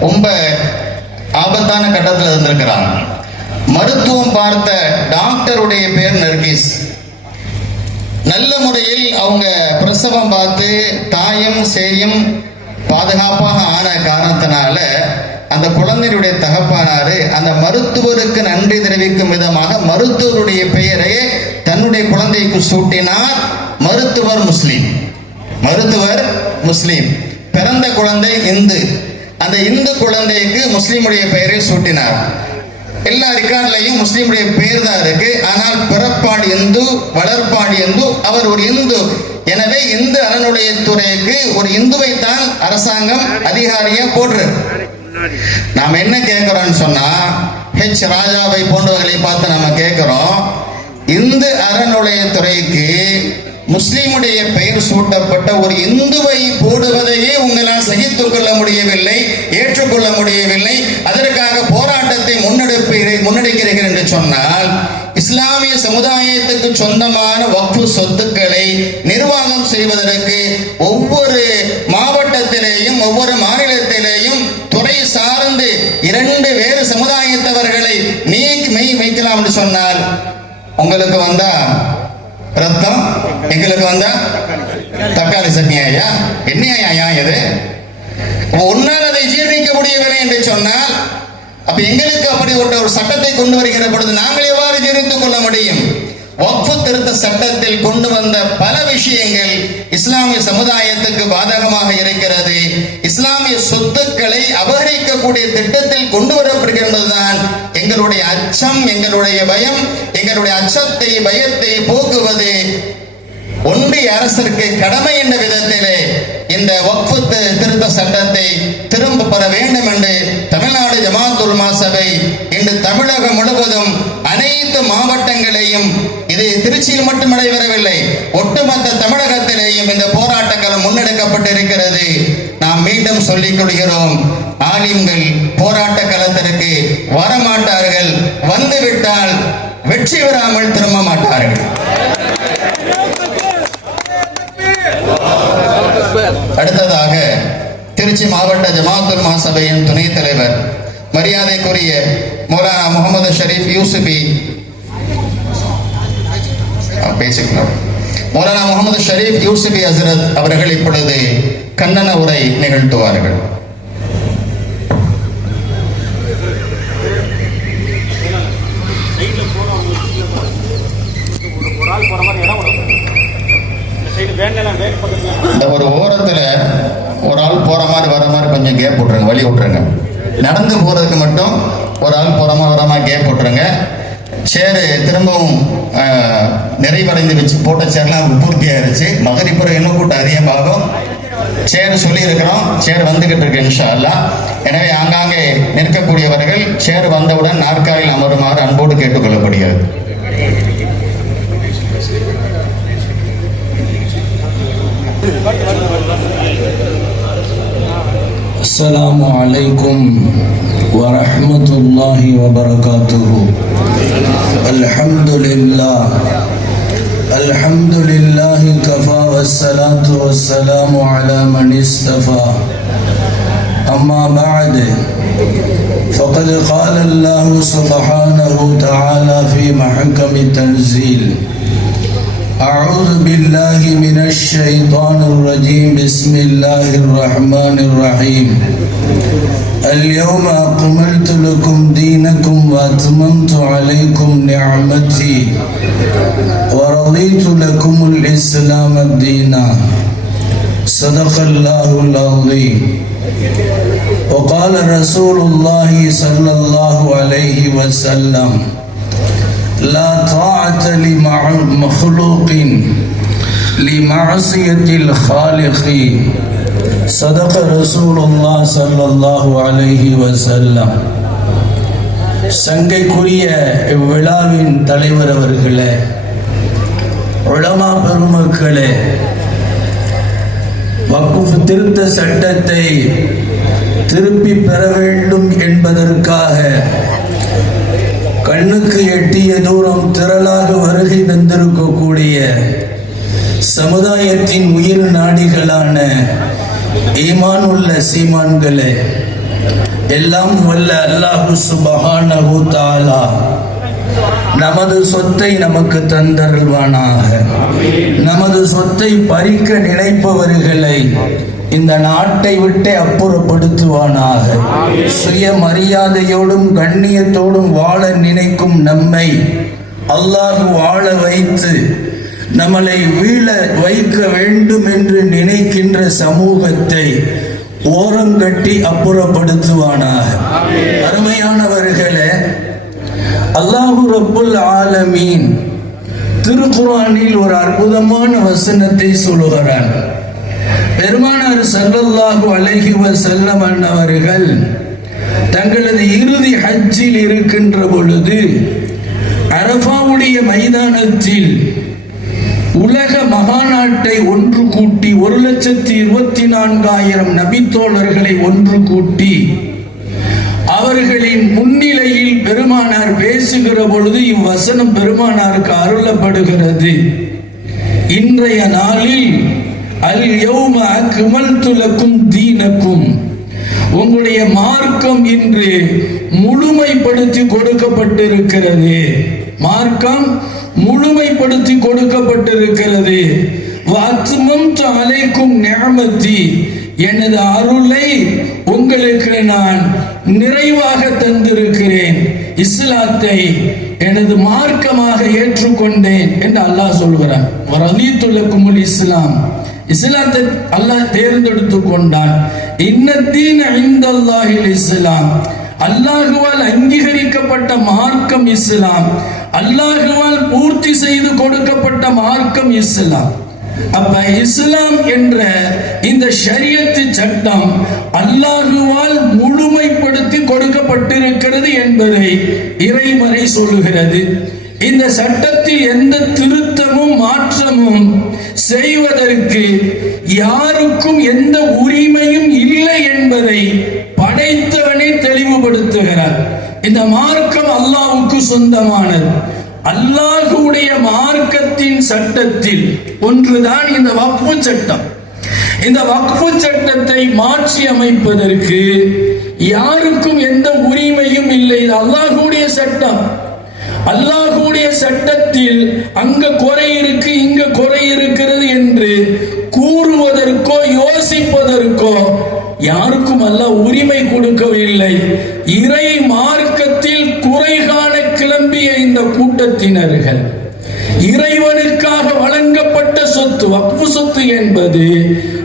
ரொம்ப ஆபத்தான கட்டத்தில் இருந்திருக்கிறாங்க மருத்துவம் பார்த்த டாக்டருடைய பேர் நர்கிஸ். நல்ல முறையில் அவங்க பிரசவம் பார்த்து தாயும் சேயும் பாதுகாப்பாக ஆன காரணத்தினால அந்த குழந்தையுடைய தகப்பானாரு அந்த மருத்துவருக்கு நன்றி தெரிவிக்கும் விதமாக மருத்துவருடைய பெயரையே தன்னுடைய குழந்தைக்கு சூட்டினார் மருத்துவர் முஸ்லீம். மருத்துவர் முஸ்லீம். பிறந்த குழந்தை இந்து. அந்த இந்து குழந்தைக்கு முஸ்லீமுடைய பெயரை சூட்டினார். எல்லா ரிகார்ட்லையும் முஸ்லீமுடைய பெயர் தான் இருக்கு. ஆனால் பிறப்பாடு இந்து வளர்ப்பாடு இந்து அவர் ஒரு இந்து. எனவே இந்து அறநிலையத்துறைக்கு ஒரு இந்துவை தான் அரசாங்கம் அதிகாரியா போடுறது நாம என்ன கேட்கிறோம்னு சொன்னா ஹெச் ராஜாவை போன்றவர்களை பார்த்து நம்ம கேட்கிறோம் இந்து அறநிலையத்துறைக்கு முஸ்லிமுடைய பெயர் சூட்டப்பட்ட ஒரு இந்துவை போடுவதையே உங்களால் சகித்துக் கொள்ள முடியவில்லை ஏற்றுக்கொள்ள முடியவில்லை. அதற்காக போராட்டத்தை முன்னெடுப்பீர்கள் முன்னெடுக்கிறீர்கள் என்று சொன்னால் இஸ்லாமிய சமுதாயத்துக்கு சொந்தமான வக்ஃபு சொத்துக்களை நிர்வாகம் செய்வதற்கு ஒவ்வொரு மாவட்டத்திலேயும் ஒவ்வொரு மாநிலத்திலேயும் துறை சார்ந்து இரண்டு வேறு சமுதாயத்தவர்களை நீக்கி மெய் வைக்கலாம் என்று சொன்னால் உங்களுக்கு வந்தா ரத்தம் எங்களுக்கு வந்தா? தக்காளி சட்னி ஐயா என்ன ஐயா இது உன்னால் அதை ஜீர்ணிக்க முடியவில்லை என்று சொன்னால் அப்ப எங்களுக்கு அப்படி ஒரு ஒரு சட்டத்தை கொண்டு வருகிற பொழுது நாங்கள் எவ்வாறு ஜீர்ணித்துக் கொள்ள முடியும்? வக்ஃபு திருத்த சட்டத்தில் கொண்டு வந்த பல விஷயங்கள் இஸ்லாமிய சமுதாயத்துக்கு பாதகமாக இருக்கிறது. இஸ்லாமிய சொத்து அபகரிக்கக்கூடிய திட்டத்தில் கொண்டு வரப்படுகின்றதுதான் எங்களுடைய அச்சம் எங்களுடைய பயம் எங்களுடைய அச்சத்தை பயத்தை போக்குவது. ஒன்றிய அரசிற்கு கடமை என்ற விதத்திலே இந்த வக்ஃபு திருத்த சட்டத்தை திரும்ப பெற வேண்டும் என்று தமிழ்நாடு ஜமாத்துல் மாசபை இன்று தமிழகம் முழுவதும் அனைத்து மாவட்டங்களையும் இது திருச்சியில் மட்டும் நடைபெறவில்லை ஒட்டுமொத்த தமிழகத்திலேயும் இந்த போராட்டங்கள் முன்னெடுக்கப்பட்டிருக்கிறது நாம் மீண்டும் சொல்லிக் கொள்கிறோம் ஆலிம்கள் போராட்ட களத்திற்கு வரமாட்டார்கள் வந்துவிட்டால் வெற்றி பெறாமல் திரும்ப மாட்டார்கள். அடுத்ததாக திருச்சி மாவட்ட ஜமாத்துல் மகாசபையின் துணைத் தலைவர் மரியாதைக்குரிய மௌலானா முகமது ஷரீப் யூசுபி பேசிக்கலாம் மௌலானா முகமது ஷரீப் யூசுபி ஹசரத் அவர்கள் இப்பொழுது கண்ணன உரை நிகழ்த்துவார்கள் ஒரு ஆள் போற மாதிரி இடம் விடணும் இந்த சைடு வேண்டலாம் வேறு பக்கத்துல இந்த ஒரு ஓரத்துல ஒரு ஆள் போற மாதிரி வர மாதிரி கொஞ்சம் கேப் விட்டுருங்க வழி விட்டுருங்க நடந்து போறதுக்கு மட்டும் ஒரு ஆள் போற மாதிரி வர மாதிரி கேப் விட்டுருங்க சேரு திரும்பவும் ஆஹ், நிறைவடைந்து வச்சு போட்ட சேர்லாம் பூர்த்தி ஆயிருச்சு மகரிப்புறம் இன்னும் கூட்டம் அதிகமாகும் சேர் சொல்லி இருக்கிறோம் சேர் வந்துகிட்டு இருக்கு இன்ஷா அல்லாஹ் எனவே ஆங்காங்கே நிற்கக்கூடியவர்கள் சேர் வந்தவுடன் நாற்காலில் அமருமாறு அன்போடு கேட்டுக்கொள்ளப்படுகிறது السلام عليكم ورحمة الله وبركاته الحمد لله الحمد لله كفى والصلاة والسلام على من اصطفى أما بعد فقد قال الله سبحانه تعالى في محكم التنزيل أعوذ بالله من الشيطان الرجيم بسم الله الرحمن الرحيم اليوم أكملت لكم دينكم وأتممت عليكم نعمتي ورضيت لكم الإسلام دينا. صدق الله العظيم. وقال رسول الله صلى الله عليه وسلم لا طاعة لمخلوق لمعصية الخالق صدق رسول الله صلى الله عليه وسلم சங்கைக்குரிய இவ்விழாவின் தலைவர் அவர்களே உலமா பெருமக்களே வக்குஃப் திருத்த சட்டத்தை திருப்பி பெற வேண்டும் என்பதற்காக கண்ணுக்கு எட்டிய தூரம் திரளாக வருகை தந்திருக்கக்கூடிய சமுதாயத்தின் உயிர் நாடிகளான ஈமான் உள்ள சீமான்களே எல்லாம் வல்ல அல்லாஹு சுபஹானஹு தாலா நமது சொத்தை நமக்கு தந்தருள்வானாக. நமது சொத்தை பறிக்க நினைப்பவர்களை இந்த நாட்டை விட்டே அப்புறப்படுத்துவானாக. சுய மரியாதையோடும் கண்ணியத்தோடும் வாழ நினைக்கும் நம்மை அல்லாஹ் வாழ வைத்து நம்மளை வீழ வைக்க வேண்டும் என்று நினைக்கின்ற சமூகத்தை ஓரங்கட்டி அப்புறப்படுத்துவானாக. அருமையானவர்களே அல்லாஹு ரப்புல் ஆலமீன் திருக்குறானில் ஒரு அற்புதமான வசனத்தை சொல்லுகிறான். பெருமானார் சல்லல்லாஹு அழகி வஸல்லம் அண்ணவர்கள் தங்களது இறுதி ஹஜ்ஜில் இருக்கின்ற பொழுது அரஃபாவுடைய மைதானத்தில் உலக மகாநாட்டை ஒன்று கூட்டி ஒரு லட்சத்தி இருபத்தி நான்காயிரம் நபித்தோழர்களை ஒன்று கூட்டி அவர்களின் முன்னிலையில் பெருமானார் பேசுகிற பொழுது இவ்வசனம் பெருமானாருக்கு அருளப்படுகிறது. இன்றைய நாளில் அல் யௌம அக்மல்து துலக்கும் தீனக்கும் உங்களுடைய மார்க்கம் இன்று முழுமைப்படுத்தி கொடுக்கப்பட்டிருக்கிறது. மார்க்கம் முழுமைப்படுத்தி கொடுக்கப்பட்டிருக்கிறது. வாத்மம் அலைக்கும் நிஅமதி எனது அருளை உங்களுக்கு நான் நிறைவாக தந்திருக்கிறேன். இஸ்லாத்தை எனது மார்க்கமாக ஏற்றுக்கொண்டேன் என்று அல்லாஹ் சொல்கிறான். ரலீத்துலக்குமுல் இஸ்லாம். இஸ்லாத்தை அல்லாஹ் தேர்ந்தெடுத்து கொண்டான். இன்னத்தீன் ஐந்தல்லாஹில் இஸ்லாம். அல்லாஹுவால் அங்கீகரிக்கப்பட்ட மார்க்கம் இஸ்லாம். அல்லாஹுவால் பூர்த்தி செய்து கொடுக்கப்பட்ட மார்க்கம் இஸ்லாம். அப்ப இஸ்லாம் என்ற இந்த ஷரியத்து சட்டம் அல்லாஹுவால் முழுமைப்படுத்தி கொடுக்கப்பட்டிருக்கிறது என்பதை இறைமறை சொல்லுகிறது. இந்த சட்டத்தில் எந்த திருத்தமும் மாற்றமும் செய்வதற்கு யாருக்கும் எந்த உரிமையும் இல்லை என்பதை படைத்தவனே தெளிவுபடுத்துகிறார் இந்த மார்க்கம் அல்லாவுக்கு சொந்தமானது. அல்லாஹுடைய மார்க்கத்தின் சட்டத்தில் ஒன்றுதான் இந்த வக்ஃபு சட்டம். இந்த வக்ஃபு சட்டத்தை மாற்றி அமைப்பதற்கு யாருக்கும் எந்த உரிமையும் இல்லை. இது அல்லாஹுடைய சட்டம். அல்லாஹுடைய சட்டத்தில் அங்க குறை இருக்கு இங்க குறை இருக்கிறது என்று கூறுவதற்கோ யோசிப்பதற்கோ யாருக்கும் அல்ல உரிமை கொடுக்கவில்லை. இறை மார்க்கத்தில் குறை காண கிளம்பிய இந்த கூட்டத்தினர்கள் இறைவனுக்காக வழங்கப்பட்ட சொத்து வப்பு சொத்து என்பது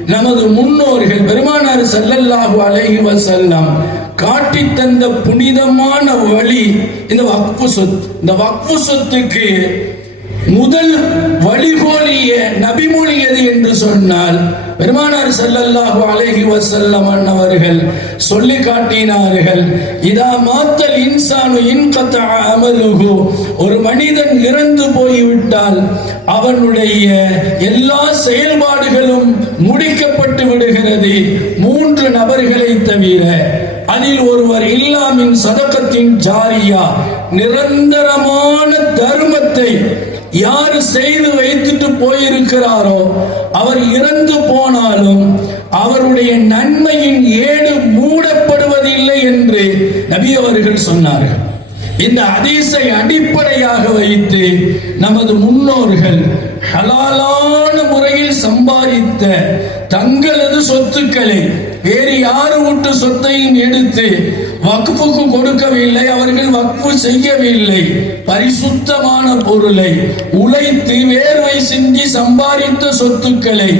நமது முன்னோர்கள் பெருமானார் ஸல்லல்லாஹு அலைஹி செல்லம் காட்டி தந்த புனிதமான வழி இந்த வக்ஃபு சொத்து. இந்த வக்ஃபு சொத்துக்கு முதல் வழிகோலிய நபிமொழி எது என்று சொன்னால் பெருமானார் செல்லல்லாஹு அலைஹி வசல்லம் அவர்கள் சொல்லி காட்டினார்கள் இதா மாத்தல் இன்சானு இன்கத்தா அமலுகு ஒரு மனிதன் இறந்து போய்விட்டால் அவனுடைய எல்லா செயல்பாடுகளும் முடிக்கப்பட்டு விடுகிறது மூன்று நபர்களை தவிர அதில் ஒருவர் இல்லாமின் சதக்கத்தின் ஜாரியா நிரந்தரமான தர்மத்தை யார் செய்து வைத்துட்டு போயிருக்கிறாரோ அவர் இறந்து போனாலும் அவருடைய நன்மையின் ஏடு மூடப்படுவதில்லை என்று நபி அவர்கள் சொன்னார்கள். இந்த அதிசை அடிப்படையாக வைத்து நமது முன்னோர்கள் ஹலாலான முறையில் சம்பாதித்த தங்களது சொத்துக்களை வேறு யாரும் விட்டு சொத்தையும் எடுத்து வக்ஃபுக்கு கொடுக்கவில்லை அவர்கள் வக்ஃபு செய்யவில்லை. பரிசுத்தமான பொருளை உழைத்து வேர்வை சிந்தி சம்பாதித்த சொத்துக்களை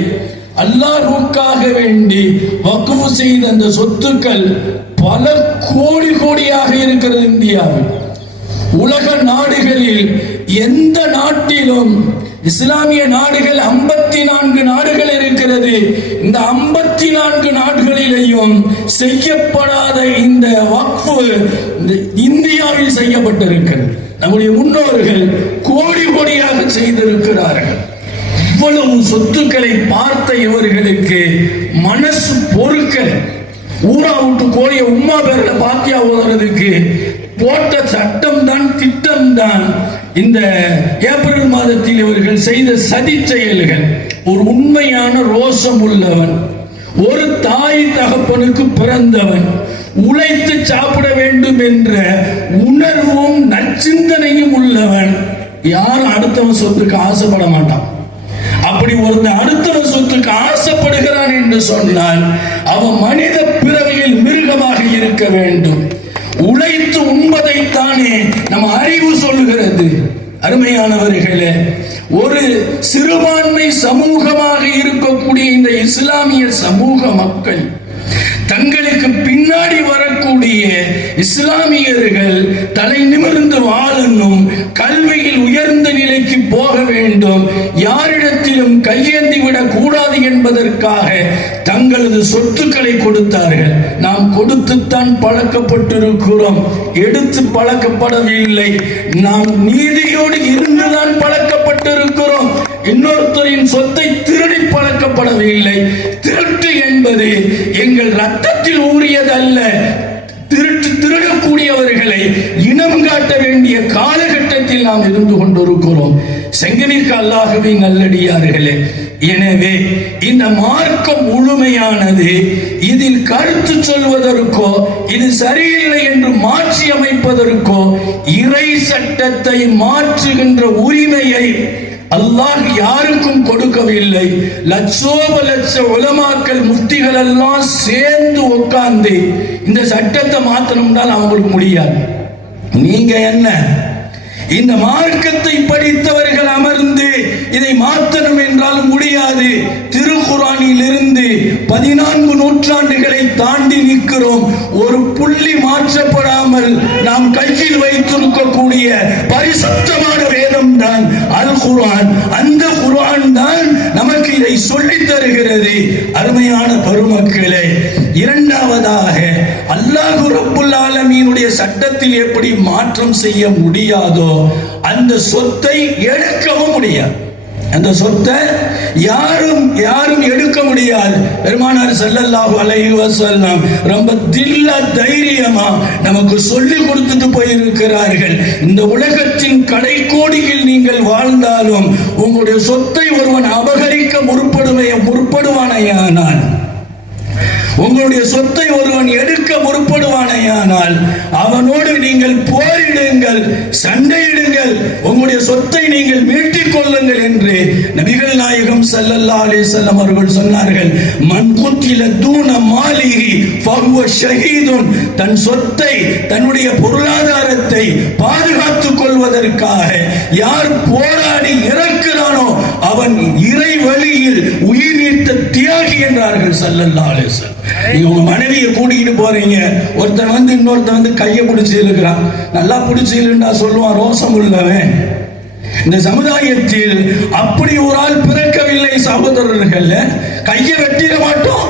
அல்லாஹுக்காக வேண்டி வக்குவு செய்த அந்த சொத்துக்கள் பல கோடி கோடியாக இருக்கிறது இந்தியாவில். உலக நாடுகளில் எந்த நாட்டிலும் இஸ்லாமிய நாடுகள் ஐம்பத்தி நான்கு நாடுகள் இருக்கிறது. இந்த ஐம்பத்தி நான்கு நாடுகளிலேயும் செய்யப்படாத இந்த வக்ஃபு இந்த இந்தியாவில் செய்யப்பட்டிருக்கிறது. நம்முடைய முன்னோர்கள் கோடி கோடியாக செய்திருக்கிறார்கள். இவ்வளவு சொத்துக்களை பார்த்த இவர்களுக்கு மனசு பொருட்கள் ஊரா விட்டு கோழிய உமா பேர்ல பாத்தியா ஓதுறதுக்கு போட்ட சட்டம் தான் திட்டம் தான் இந்த ஏப்ரல் மாதத்தில் இவர்கள் செய்த சதி செயல்கள் ஒரு உண்மையான ரோஷம் உள்ளவன் ஒரு தாய் தகப்பனுக்கு பிறந்தவன் உழைத்து சாப்பிட வேண்டும் என்ற உணர்வும் நச்சிந்தனையும் உள்ளவன். யாரும் அடுத்தவன் சொத்துக்கு ஆசைப்பட மாட்டான். அப்படி ஒருத்தன் அடுத்தவன் சொத்துக்கு ஆசைப்படுகிறான் என்று சொன்னால் அவன் மனித பிறவியில் மிருகமாக இருக்க வேண்டும். உழைத்து உண்பதைத்தானே நம்ம அறிவு சொல்லுகிறது. அருமையானவர்களே ஒரு சிறுபான்மை சமூகமாக இருக்கக்கூடிய இந்த இஸ்லாமிய சமூக மக்கள் தங்களுக்கு பின்னாடி வரக்கூடிய இஸ்லாமியர்கள் தலை நிமிர்ந்து வாழணும் கல்வியில் போக வேண்டும். யாரிடத்திலும் கையேந்தி விடக் கூடாது என்பதற்காக தங்களது சொத்துக்களை கொடுத்தார்கள். நாம் கொடுத்துத்தான் பழக்கப்பட்டிருக்கிறோம். எடுத்து பழக்கப்படவில்லை. நாம் நீதியோடு இருந்துதான் பழக்கப்பட்டிருக்கிறோம். இன்னொருத்தரின் சொத்தை திருடி பழக்கப்படவில்லை. திருட்டு என்பது எங்கள் ரத்தத்தில் ஊறியதல்ல. திருட்டு திருடக்கூடியவர்களை இனம் காட்ட வேண்டிய காலகட்டத்தில் நாம் இருந்து கொண்டிருக்கிறோம். செங்கனிற்கு அல்லாகவே நல்லடியார்களே. எனவே இந்த மார்க்கம் முழுமையானது இதில் கருத்து சொல்வதற்கோ இது சரியில்லை என்று மாற்றி அமைப்பதற்கோ இறை சட்டத்தை மாற்றுகின்ற உரிமையை அல்லாஹ் யாருக்கும் கொடுக்கவில்லை. லட்சோப லட்ச உலமாக்கள் முஃப்திகள் எல்லாம் சேர்ந்து உட்கார்ந்து இந்த சட்டத்தை மாற்றணும்னால் அவங்களுக்கு முடியாது. நீங்க என்ன? இந்த மார்க்கத்தை படித்தவர்கள் அமர்ந்து இதை மாற்றணும் என்றால் முடியாது. திருக்குறானில் இருந்து பதினான்கு நூற்றாண்டுகளை தாண்டி நிற்கிறோம். ஒரு புள்ளி மாற்றப்படாமல் நாம் கையில் வைத்திருக்கக்கூடிய பரிசுத்தமான வேதம் தான் அல் குர்ஆன் அந்த குரான் தான் நமக்கு இதை சொல்லி தருகிறது. அருமையான பெருமக்களே இரண்டாவதாக அல்லாஹு ரப்புல் ஆலமீனுடைய சட்டத்தில் எப்படி மாற்றம் செய்ய முடியாதோ அந்த சொத்தை எடுக்கவும் முடியாது. அந்த சொத்தை யாரும் யாரும் எடுக்க முடியாது. பெருமானார் செல்லல்லாஹு அலைஹி வஸல்லம் ரொம்ப தில்ல தைரியமா நமக்கு சொல்லி கொடுத்துட்டு போயிருக்கிறார்கள். இந்த உலகத்தின் கடைக்கோடியில் நீங்கள் வாழ்ந்தாலும் உங்களுடைய சொத்தை ஒருவன் அபகரிக்க முற்படுமைய முற்படுவானையானான் உங்களுடைய சொத்தை ஒருவன் எடுக்க முற்படுவானேயானால் அவனோடு நீங்கள் போரிடுங்கள் சண்டையிடுங்கள். உங்களுடைய சொத்தை நீங்கள் மீட்டிக் கொள்ளுங்கள் என்று நபிகள் நாயகம் ஸல்லல்லாஹு அலைஹி அவர்கள் சொன்னார்கள். மன் தூண தூன பகுவ ஷஹீதும் தன் சொத்தை தன்னுடைய பொருளாதாரத்தை பாதுகாத்துக் கொள்வதற்காக யார் போராடி இறக்கிறானோ அவன் இறை வழியில் உயிர் நீத்த தியாகி என்றார்கள் ஸல்லல்லாஹு அலைஹி நீங்க உங்க மனைவியை கூட்டிக்கிட்டு போறீங்க. ஒருத்தன் வந்து இன்னொருத்தன் வந்து கையை பிடிச்சி இருக்கிறான் நல்லா பிடிச்சி இல்லைன்னா சொல்லுவான் ரோசம் உள்ளவன். இந்த சமுதாயத்தில் அப்படி ஒரு ஆள் பிறக்கவில்லை சகோதரர்கள். கையை வெட்டிட மாட்டோம்.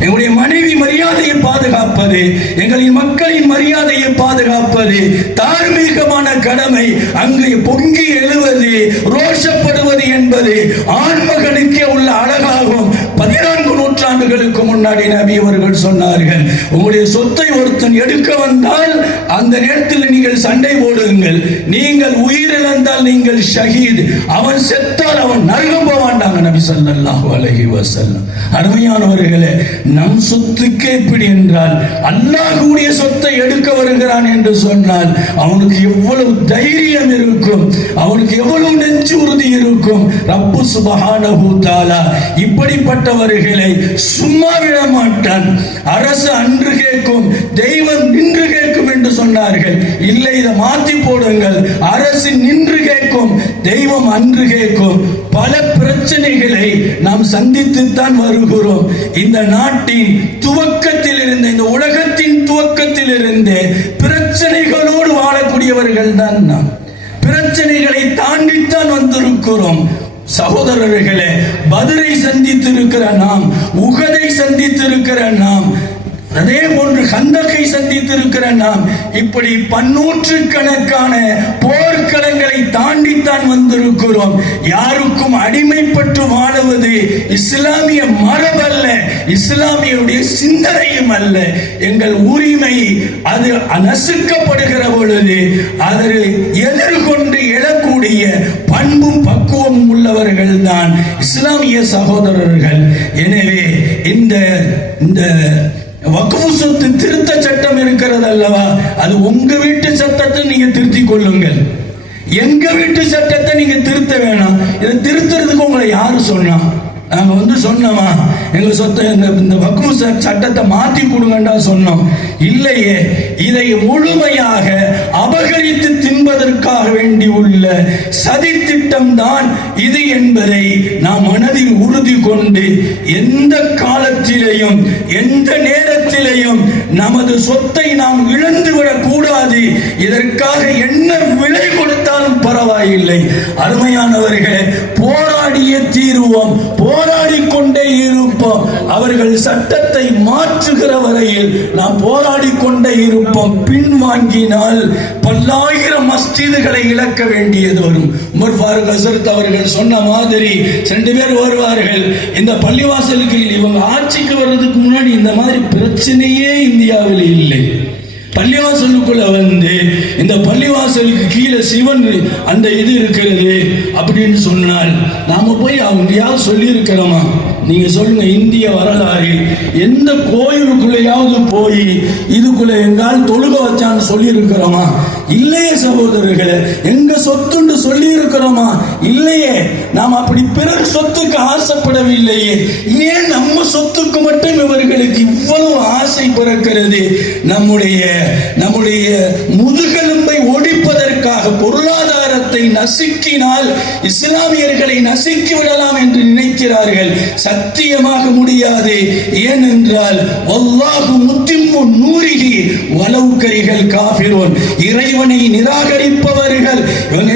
எங்களுடைய மனைவி மரியாதையை பாதுகாப்பது எங்களின் மக்களின் மரியாதையை பாதுகாப்பது தார்மீகமான கடமை. அங்கு பொங்கி எழுவது ரோஷப்படுவது என்பது ஆண்மகனுக்கே உள்ள அழகாகும். பதினான்கு நூற்றாண்டுகளுக்கு முன்னாடி நபி அவர்கள் சொன்னார்கள் உங்களுடைய சொத்தை ஒருத்தன் எடுக்க வந்தால் அந்த நேரத்தில் நீங்கள் சண்டை போடுங்கள். நீங்கள் உயிரிழந்தால் நீங்கள் ஷஹீத். அவன் செத்தால் அவன் நரகம் போவாண்டாங்க நபி ஸல்லல்லாஹு அலஹி வசல்லம் அருமையானவர்களே நம் சொத்துக்கே இப்படி என்றால் அல்லாஹுடைய சொத்தை எடுக்க வருகிறான் என்று சொன்னால் அவனுக்கு எவ்வளவு தைரியம் இருக்கும் அவனுக்கு எவ்வளவு நெஞ்சு உறுதி இருக்கும். ரப்பு சுபஹானஹு தாலா இப்படிப்பட்டவர்களை சும்மா விட மாட்டான் அரசு அன்று கேட்கும் தெய்வம் நின்று கேட்கும் என்று சொன்னார்கள். இல்லை இதை மாத்தி போடுங்கள். அரசு நின்று கேட்கும் தெய்வம் அன்று கேட்கும். பல பிரச்சனைகளை நாம் சந்தித்துத்தான் வருகிறோம். இந்த நாட்டின் துவக்கத்தில் இருந்த இந்த உலகத்தின் துவக்கத்தில் இருந்தே பிரச்சனைகளோடு வாழக்கூடியவர்கள் தான் நாம். பிரச்சனைகளை தாண்டித்தான் வந்திருக்கிறோம். சகோதரர்களே பதிரை சந்தித்திருக்கிற நாம் உகதை சந்தித்திருக்கிற நாம் அதே போன்று கந்தகை சந்தித்திருக்கிற நாம் இப்படி பன்னூற்று கணக்கான போர்க்களங்களை தாண்டித்தான் வந்திருக்கிறோம். யாருக்கும் அடிமைப்பட்டு வாழுவது இஸ்லாமிய மரபல்ல இஸ்லாமியுடைய சிந்தனையும் அல்ல. எங்கள் உரிமை அது நசுக்கப்படுகிற பொழுது அதை எதிர்கொண்டு எழக்கூடிய பண்பும் அவர்கள் தான் இஸ்லாமிய சகோதரர்கள். எனவே இந்த இந்த வக்குவு சொத்து திருத்த சட்டம் இருக்கிறது அல்லவா அது உங்க வீட்டு சட்டத்தை நீங்க திருத்திக் கொள்ளுங்கள். எங்க வீட்டு சட்டத்தை நீங்க திருத்த வேணாம். இதை திருத்துறதுக்கு உங்களை யாரு சொன்னா? நாங்கள் வந்து சொன்னோமா? எங்க சொத்தை இந்த இந்த சட்டத்தை மாத்தி கொடுங்கண்டா சொன்னோம். இல்லையே இதை முழுமையாக அபகரித்து தின்பதற்காக வேண்டி உள்ள சதி திட்டம் தான் இது என்பதை நாம் மனதில் உறுதி கொண்டு எந்த காலத்திலேயும் எந்த நேரத்திலேயும் நமது சொத்தை நாம் இழந்து விடக்கூடாது. இதற்காக என்ன விலை கொடுத்தாலும் பரவாயில்லை. அருமையானவர்களே போராடிய தீருவோம். போராடி கொண்டே இருப்போம். அவர்கள் சட்டத்தை மாற்றுகிற வரையில் நாம் போராடி கொண்டே இருப்போம். பின்வாங்கினால் பல்லாயிரம் மஸ்ஜிதுகளை இழக்க வேண்டியது வரும் உமர் ஃபாரூக் ஹசரத் அவர்கள் சொன்ன மாதிரி ரெண்டு பேர் வருவார்கள் இந்த பள்ளிவாசலுக்கு இவங்க ஆட்சிக்கு வர்றதுக்கு முன்னாடி இந்த மாதிரி பிரச்சனையே இந்தியாவில் இல்லை. பள்ளிவாசலுக்குள்ள வந்து இந்த பள்ளிவாசலுக்கு கீழே சிவன் அந்த இது இருக்கிறது அப்படின்னு சொன்னால் நாம போய் அவங்க யார் சொல்லியிருக்கிறோமா? நீங்க சொல்லுங்க இந்திய வரலாறு. எந்த கோயிலுக்குள்ளேயாவது போய் இதுக்குள்ள எங்கால் தொழுக வச்சான்னு சொல்லி இருக்கிறோமா இல்லையே சகோதரர்களே எங்க சொத்துன்னு சொல்லி இருக்கிறோமா இல்லையே நாம் அப்படி பிறர் சொத்துக்கு ஆசைப்படவில்லையே. ஏன் நம்ம சொத்துக்கு மட்டும் இவர்களுக்கு இவ்வளவு ஆசை பிறக்கிறது? நம்முடைய நம்முடைய முதுகெலும்பை ஒடிப்பதற்காக பொருளாதாரத்தை நசுக்கினால் இஸ்லாமியர்களை நசுக்கி விடலாம் என்று நினைக்கிறார்கள். சத்தியமாக முடியாது. ஏனென்றால் வல்லாஹு முத்திம்மு நூறிகி வலவுக்கரிகள் காபிரோன் இறைவனை நிராகரிப்பவர்கள்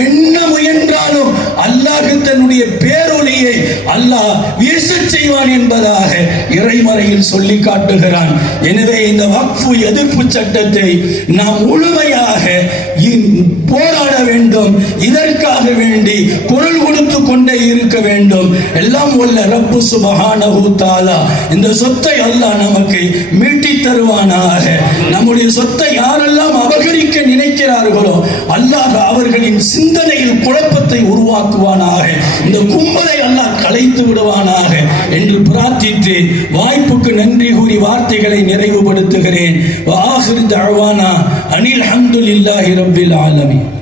என்ன முயன்றாலும் அல்லாஹு தன்னுடைய பேரொளியை அல்லாஹ் வீசச் செய்வான் என்பதாக இறைமறையில் சொல்லி காட்டுகிறான். எனவே இந்த வக்ஃபு எதிர்ப்பு சட்டத்தை நாம் முழுமையாக போராட வேண்டும். இதற்காக வேண்டி குரல் கொடுத்து கொண்டே இருக்க வேண்டும். எல்லாம் உள்ள ரப்பு சுபஹானஹு தாலா இந்த சொத்தை அல்லாஹ் நமக்கு மீட்டி தருவானாக. நம்முடைய சொத்தை யாரெல்லாம் அபகரிக்க நினைக்கிறார்களோ அல்லாஹ் அவர்களின் சிந்தனையில் குழப்பத்தை உருவாக்குவானாக. இந்த கும்பலை அல்லாஹ் கலைத்து விடுவானாக. என்று பிரார்த்தித்து வாய்ப்புக்கு நன்றி கூறி வார்த்தைகளை நிறைவுபடுத்துகிறேன். அனில் அஹமதுல்லாஹி ரபில் ஆலமி